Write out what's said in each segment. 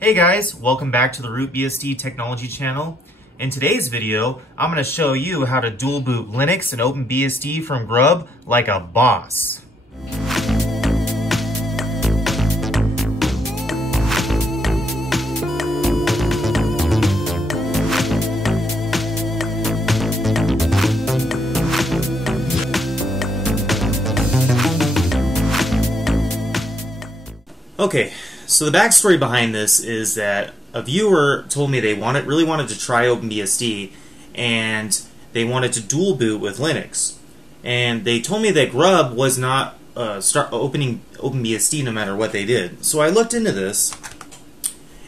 Hey guys, welcome back to the RootBSD Technology channel. In today's video, I'm going to show you how to dual boot Linux and OpenBSD from GRUB like a boss. Okay, so the backstory behind this is that a viewer told me they really wanted to try OpenBSD and they wanted to dual boot with Linux. And they told me that GRUB was not opening OpenBSD no matter what they did. So I looked into this,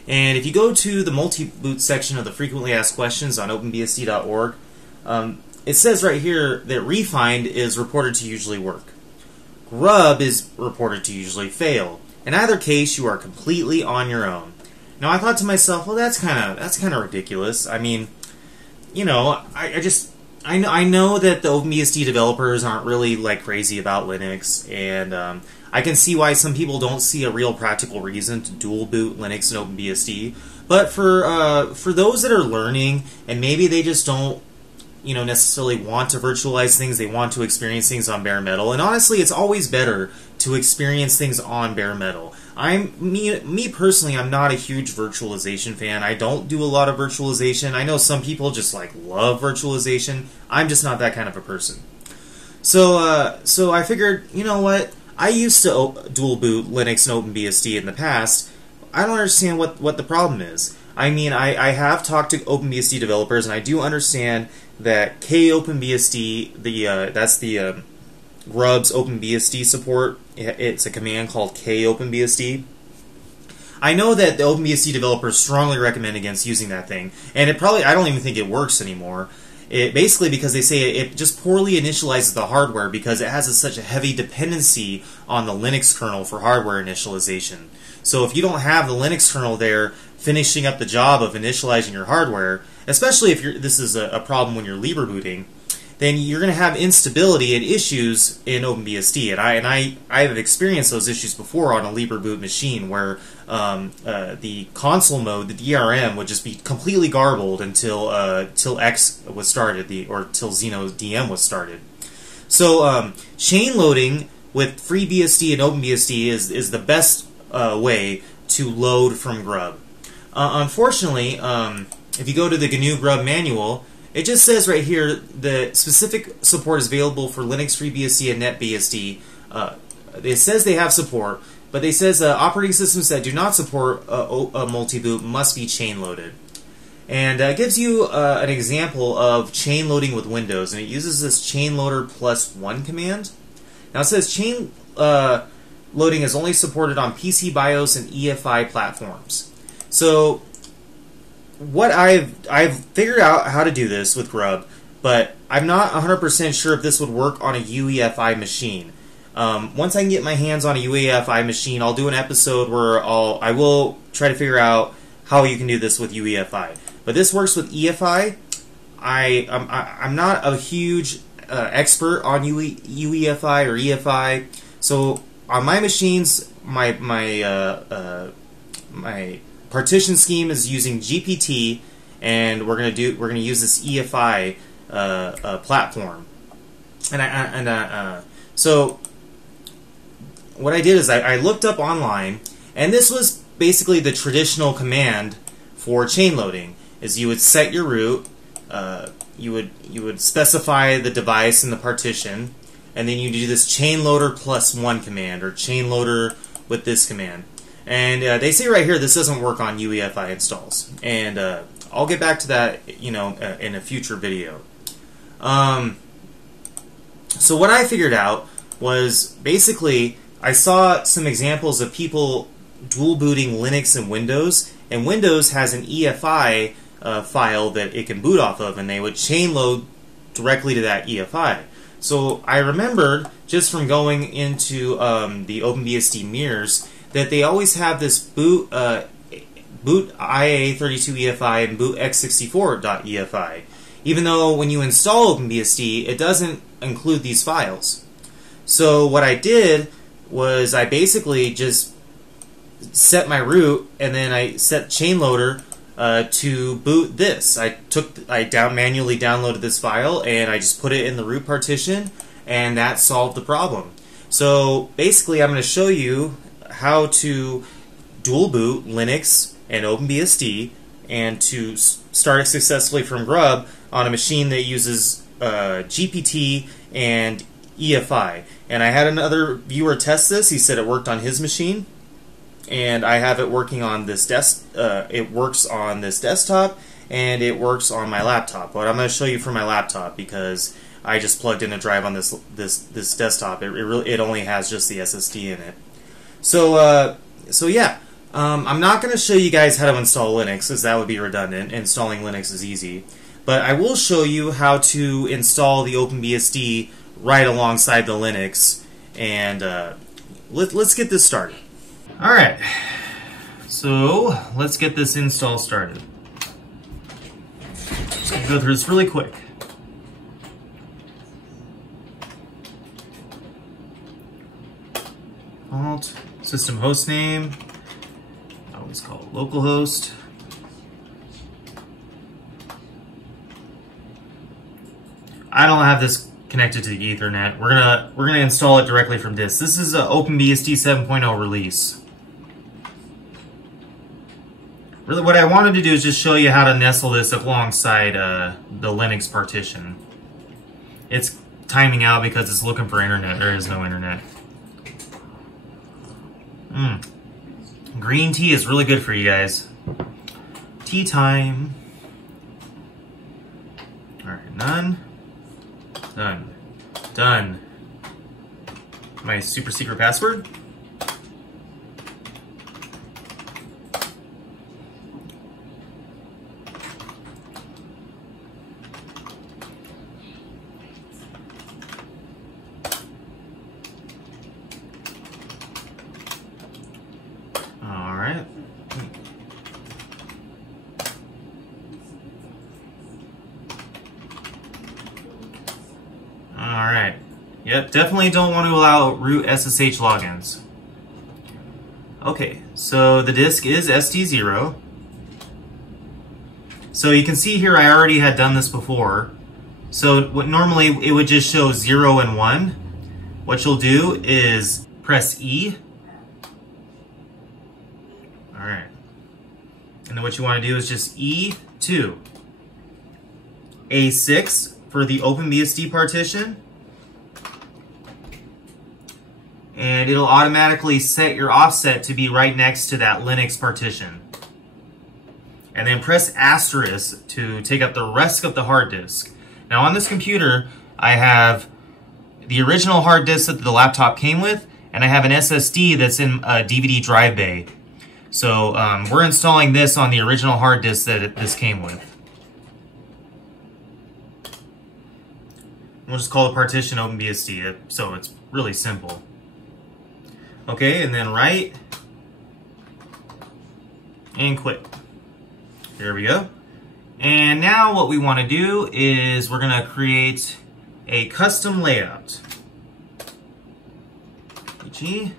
and if you go to the multi-boot section of the frequently asked questions on openbsd.org, it says right here that refind is reported to usually work. GRUB is reported to usually fail. In either case, you are completely on your own. Now, I thought to myself, well, that's kind of ridiculous. I mean, you know, I know that the OpenBSD developers aren't really like crazy about Linux, and I can see why some people don't see a real practical reason to dual boot Linux and OpenBSD. But for those that are learning, and maybe they just don't, you know, necessarily want to virtualize things, they want to experience things on bare metal. And honestly, it's always better to experience things on bare metal. Me personally, I'm not a huge virtualization fan. I don't do a lot of virtualization. I know some people just like love virtualization. I'm just not that kind of a person. So I figured, you know what? I used to dual boot Linux and OpenBSD in the past. I don't understand what the problem is. I mean, I have talked to OpenBSD developers, and I do understand that KOpenBSD, that's the GRUB's OpenBSD support. It's a command called KOpenBSD. I know that the OpenBSD developers strongly recommend against using that thing, and I don't even think it works anymore. Basically because they say it just poorly initializes the hardware because it has such a heavy dependency on the Linux kernel for hardware initialization. So if you don't have the Linux kernel there finishing up the job of initializing your hardware, especially if this is a problem when you're Libre booting, then you're going to have instability and issues in OpenBSD. And I have experienced those issues before on a Libre boot machine where the console mode, the DRM, would just be completely garbled until X was started, or till Xeno DM was started. So chain loading with FreeBSD and OpenBSD is the best way to load from GRUB. Unfortunately, if you go to the GNU GRUB manual, it just says right here that specific support is available for Linux, FreeBSD, and NetBSD. It says they have support, but they says operating systems that do not support a multi-boot must be chain loaded. And it gives you an example of chain loading with Windows, and it uses this chain loader +1 command. Now it says chain loading is only supported on PC BIOS and EFI platforms. So what I've figured out how to do this with GRUB, but I'm not 100% sure if this would work on a UEFI machine. Once I can get my hands on a UEFI machine, I'll do an episode where I will try to figure out how you can do this with UEFI. But this works with EFI. I'm not a huge expert on UEFI or EFI, so on my machines, my partition scheme is using GPT, and we're gonna use this EFI platform. So what I did is I looked up online, and this was basically the traditional command for chain loading. Is you would set your root, you would specify the device and the partition, and then you do this chain loader +1 command, or chain loader with this command. And they say right here this doesn't work on UEFI installs, and I'll get back to that, you know, in a future video. So what I figured out was basically I saw some examples of people dual booting Linux and Windows has an EFI file that it can boot off of, and they would chain load directly to that EFI. So I remembered just from going into the OpenBSD mirrors that they always have this boot IA32EFI and boot x64.EFI, even though when you install OpenBSD, it doesn't include these files. So what I did was I basically just set my root, and then I set chain loader to boot this. I manually downloaded this file, and I just put it in the root partition, and that solved the problem. So basically, I'm going to show you how to dual boot Linux and OpenBSD, and to start it successfully from GRUB on a machine that uses GPT and EFI. And I had another viewer test this. He said it worked on his machine, and I have it working on this it works on this desktop, and it works on my laptop. But I'm going to show you from my laptop because I just plugged in a drive on this desktop. It only has just the SSD in it. So yeah. I'm not going to show you guys how to install Linux, as that would be redundant. Installing Linux is easy. But I will show you how to install the OpenBSD right alongside the Linux. And let's get this started. Alright, so let's get this install started. Just going to go through this really quick. Alt, system hostname. It's called localhost. I don't have this connected to the Ethernet. We're gonna install it directly from this. This is an OpenBSD 7.0 release. Really, what I wanted to do is just show you how to nestle this alongside the Linux partition. It's timing out because it's looking for internet. There is no internet. Green tea is really good for you guys. Tea time. Alright, none. Done. Done. My super secret password. Alright. Yep, definitely don't want to allow root SSH logins. Okay, so the disk is SD0. So you can see here I already had done this before. So what normally it would just show 0 and 1. What you'll do is press E. Alright. And then what you want to do is just E2. A6 for the OpenBSD partition. And it'll automatically set your offset to be right next to that Linux partition. And then press asterisk to take up the rest of the hard disk. Now on this computer, I have the original hard disk that the laptop came with, and I have an SSD that's in a DVD drive bay. So we're installing this on the original hard disk that this came with. We'll just call the partition OpenBSD, so it's really simple. Okay, and then write and quit. There we go. And now what we want to do is we're going to create a custom layout. PG.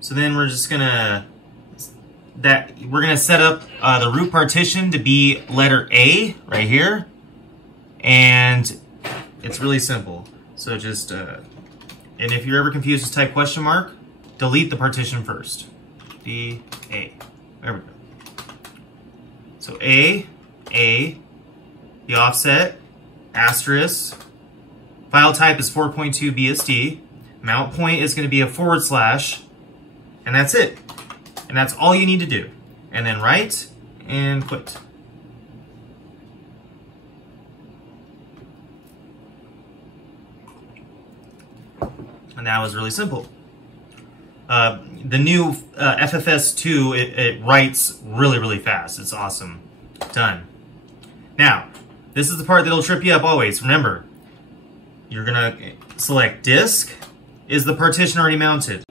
So then we're just going to set up the root partition to be letter A right here, and it's really simple. So just and if you're ever confused, just type question mark. Delete the partition first. B A. There we go. So A, the offset, asterisk, file type is 4.2 BSD, mount point is going to be a /, and that's it. And that's all you need to do. And then write and quit. And that was really simple. The new FFS2, it writes really, really fast. It's awesome. Done. Now, this is the part that'll trip you up always. Remember, you're going to select disk. Is the partition already mounted?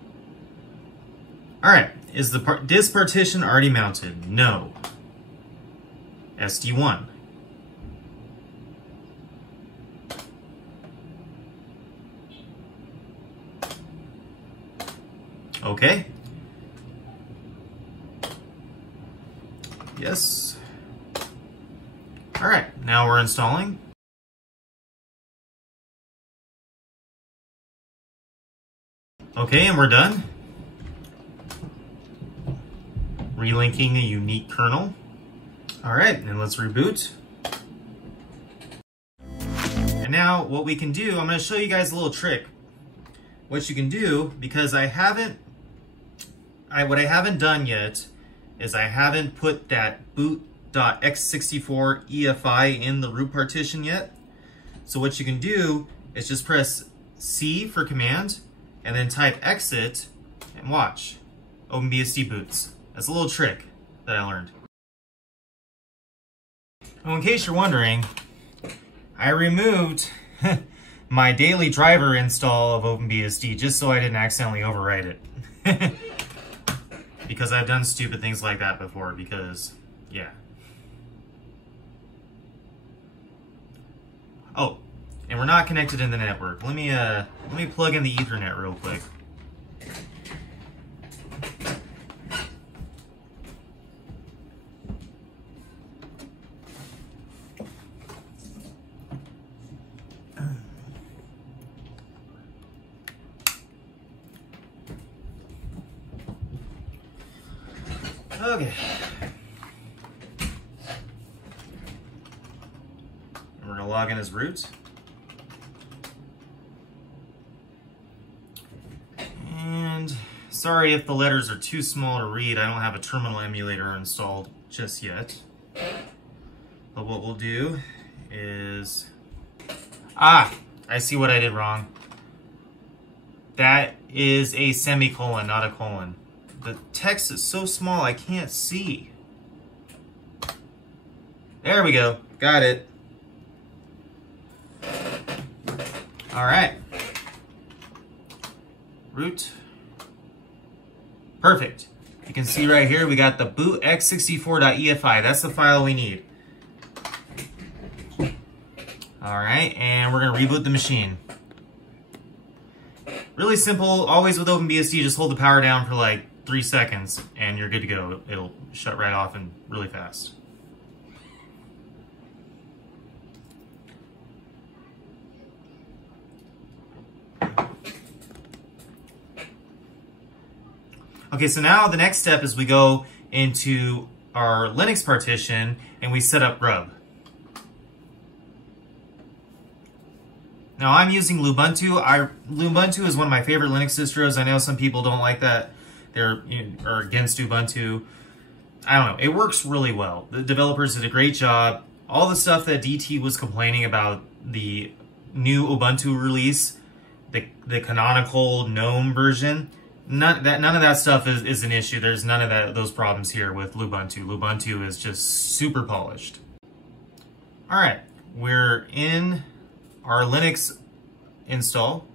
Alright, is the disk partition already mounted? No. SD1. Okay. Yes. All right, now we're installing. Okay, and we're done. Relinking a unique kernel. All right, and let's reboot. And now what we can do, I'm going to show you guys a little trick. What you can do, because what I haven't done yet is I haven't put that boot.x64 EFI in the root partition yet. So what you can do is just press C for command and then type exit and watch. OpenBSD boots. That's a little trick that I learned. Well, in case you're wondering, I removed my daily driver install of OpenBSD just so I didn't accidentally overwrite it. Because I've done stupid things like that before, because, yeah. Oh, and we're not connected in the network. Let me plug in the Ethernet real quick. Okay. And we're going to log in as root. And sorry if the letters are too small to read. I don't have a terminal emulator installed just yet. But what we'll do is... I see what I did wrong. That is a semicolon, not a colon. The text is so small I can't see. There we go. Got it. All right. Root. Perfect. You can see right here we got the boot x64.efi. That's the file we need. All right, and we're gonna reboot the machine. Really simple. Always with OpenBSD, just hold the power down for like 3 seconds and you're good to go. It'll shut right off and really fast. Okay, so now the next step is we go into our Linux partition and we set up GRUB. Now I'm using Lubuntu. Lubuntu is one of my favorite Linux distros. I know some people don't like that. They're are against Ubuntu. I don't know. It works really well. The developers did a great job. All the stuff that DT was complaining about, the new Ubuntu release, the canonical GNOME version, none of that stuff is an issue. There's none of those problems here with Lubuntu. Lubuntu is just super polished. All right, we're in our Linux install.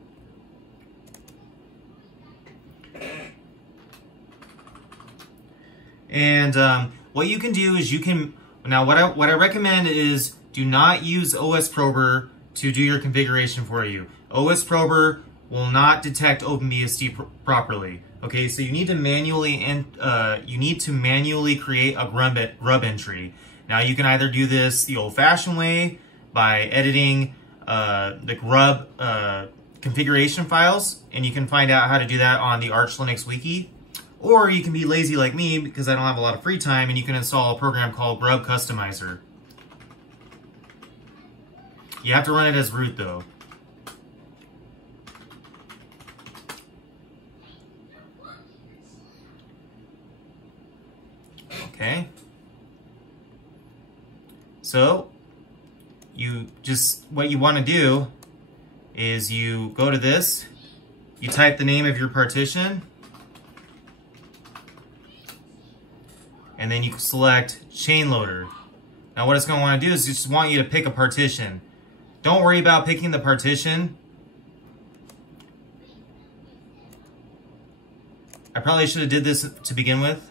And what you can do is now what I recommend is do not use OS Prober to do your configuration for you. OS Prober will not detect OpenBSD properly. Okay, so you need to manually create a GRUB entry. Now you can either do this the old-fashioned way by editing the GRUB configuration files, and you can find out how to do that on the Arch Linux wiki. Or you can be lazy like me, because I don't have a lot of free time, and you can install a program called GRUB Customizer. You have to run it as root, though. Okay. So, what you want to do is you go to this, you type the name of your partition, and then you select chain loader. Now what it's going to want to do is just want you to pick a partition. Don't worry about picking the partition. I probably should have did this to begin with.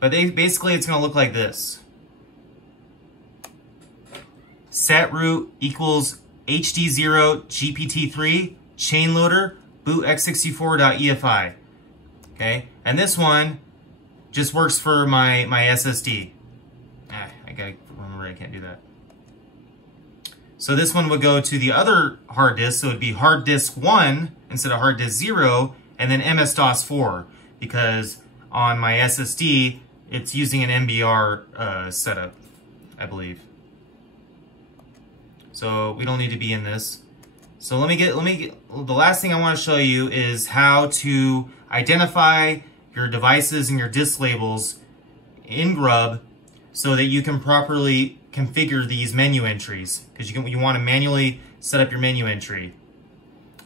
But basically it's going to look like this. Set root equals HD0 GPT3 chain loader boot x64.efi. Okay, and this one just works for my SSD. I gotta remember I can't do that. So this one would go to the other hard disk, so it'd be hard disk 1 instead of hard disk 0, and then MS-DOS 4, because on my SSD, it's using an MBR setup, I believe. So we don't need to be in this. So the last thing I want to show you is how to identify your devices and your disk labels in GRUB so that you can properly configure these menu entries, because you want to manually set up your menu entry.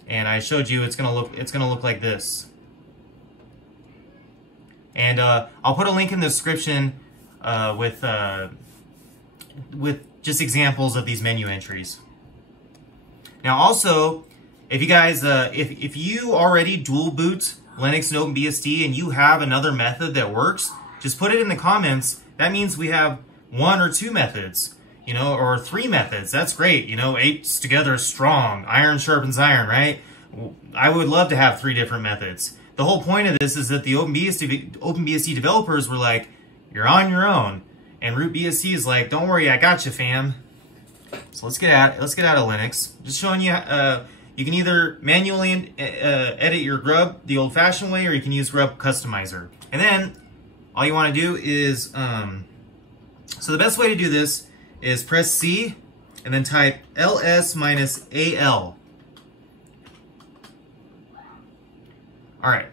And I showed you it's gonna look like this. And I'll put a link in the description with just examples of these menu entries. Now also, if you guys, if you already dual boot Linux and OpenBSD and you have another method that works, just put it in the comments. That means we have 1 or 2 methods, you know, or 3 methods. That's great, you know, 8's together is strong. Iron sharpens iron, right? I would love to have 3 different methods. The whole point of this is that the OpenBSD developers were like, you're on your own. And RootBSD is like, don't worry, I got you, fam. So let's get out of Linux. Just showing you, you can either manually edit your GRUB the old-fashioned way, or you can use GRUB Customizer. And then all you want to do is, so the best way to do this is press C and then type ls-al. All right.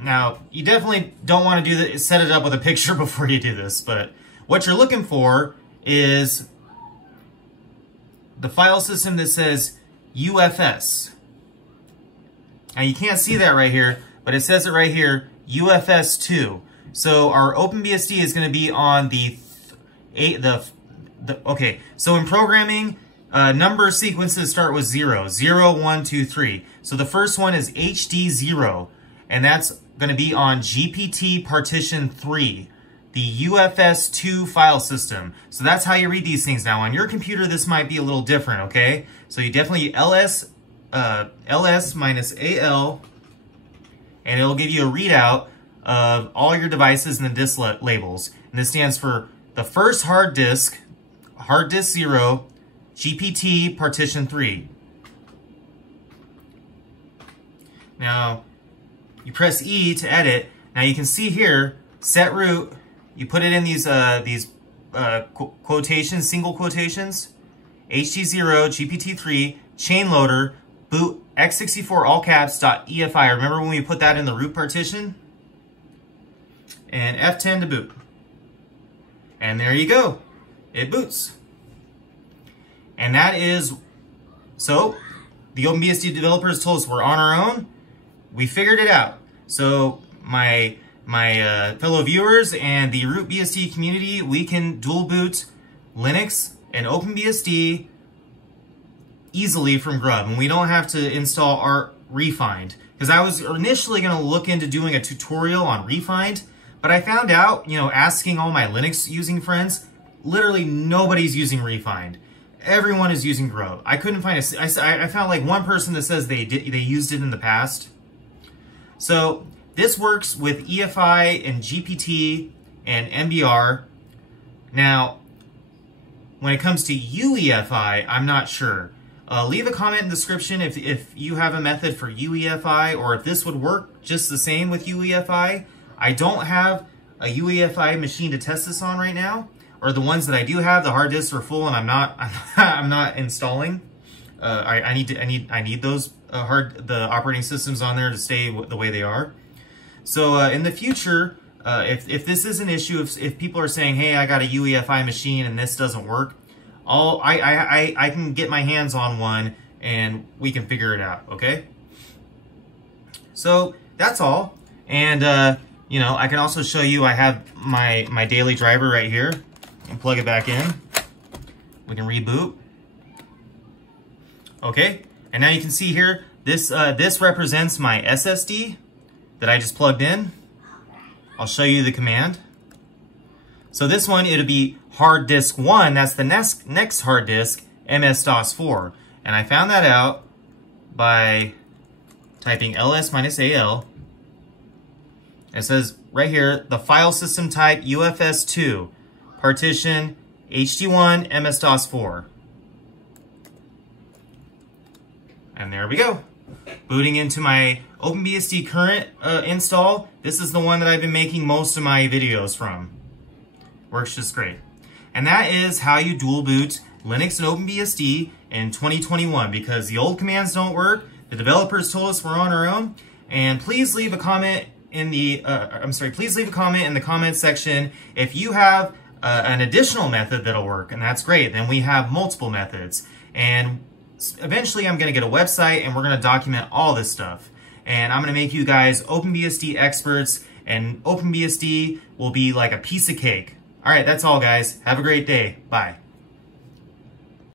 Now, you definitely don't want to do that, set it up with a picture before you do this, but what you're looking for is the file system that says UFS. Now, you can't see that right here, but it says it right here, UFS2. So our OpenBSD is going to be on okay, so in programming, number sequences start with 0, 0, 1, 2, 3. So the first one is HD0, and that's going to be on GPT partition 3, the UFS2 file system. So that's how you read these things. Now on your computer, this might be a little different, okay? So you definitely ls minus AL, and it'll give you a readout of all your devices and the disk labels. And this stands for the first hard disk 0, GPT partition 3. Now, you press E to edit. Now you can see here, set root, you put it in these quotations, single quotations, HT0, GPT3, chain loader, boot x64 all caps .efi. Remember when we put that in the root partition? And F10 to boot. And there you go. It boots. And that is, so the OpenBSD developers told us we're on our own. We figured it out. So my fellow viewers and the RootBSD community, we can dual boot Linux and OpenBSD easily from GRUB, and we don't have to install our Refind. Because I was initially going to look into doing a tutorial on Refind, but I found out, you know, asking all my Linux using friends, literally nobody's using Refind. Everyone is using GRUB. I couldn't find I found like one person that says they used it in the past. So this works with EFI and GPT and MBR. Now, when it comes to UEFI, I'm not sure. Leave a comment in the description if you have a method for UEFI, or if this would work just the same with UEFI. I don't have a UEFI machine to test this on right now, or the ones that I do have, the hard disks are full and I'm not installing. I need those the operating systems on there to stay the way they are. So in the future, if this is an issue, if people are saying, hey, I got a UEFI machine and this doesn't work, I can get my hands on one and we can figure it out, okay? So that's all. And you know, I can also show you, I have my daily driver right here, and plug it back in. We can reboot. Okay, and now you can see here, this represents my SSD that I just plugged in. I'll show you the command. So this one, it'll be hard disk 1, that's the next hard disk, MS-DOS 4. And I found that out by typing ls-al. It says right here, the file system type UFS2, partition HD1 MS-DOS 4. And there we go. Booting into my OpenBSD current install. This is the one that I've been making most of my videos from. Works just great. And that is how you dual boot Linux and OpenBSD in 2021, because the old commands don't work. The developers told us we're on our own. And please leave a comment in the please leave a comment in the comments section if you have an additional method that'll work, and that's great. Then we have multiple methods, and eventually I'm going to get a website and we're going to document all this stuff, and I'm going to make you guys OpenBSD experts, and OpenBSD will be like a piece of cake. All right, that's all, guys. Have a great day. Bye.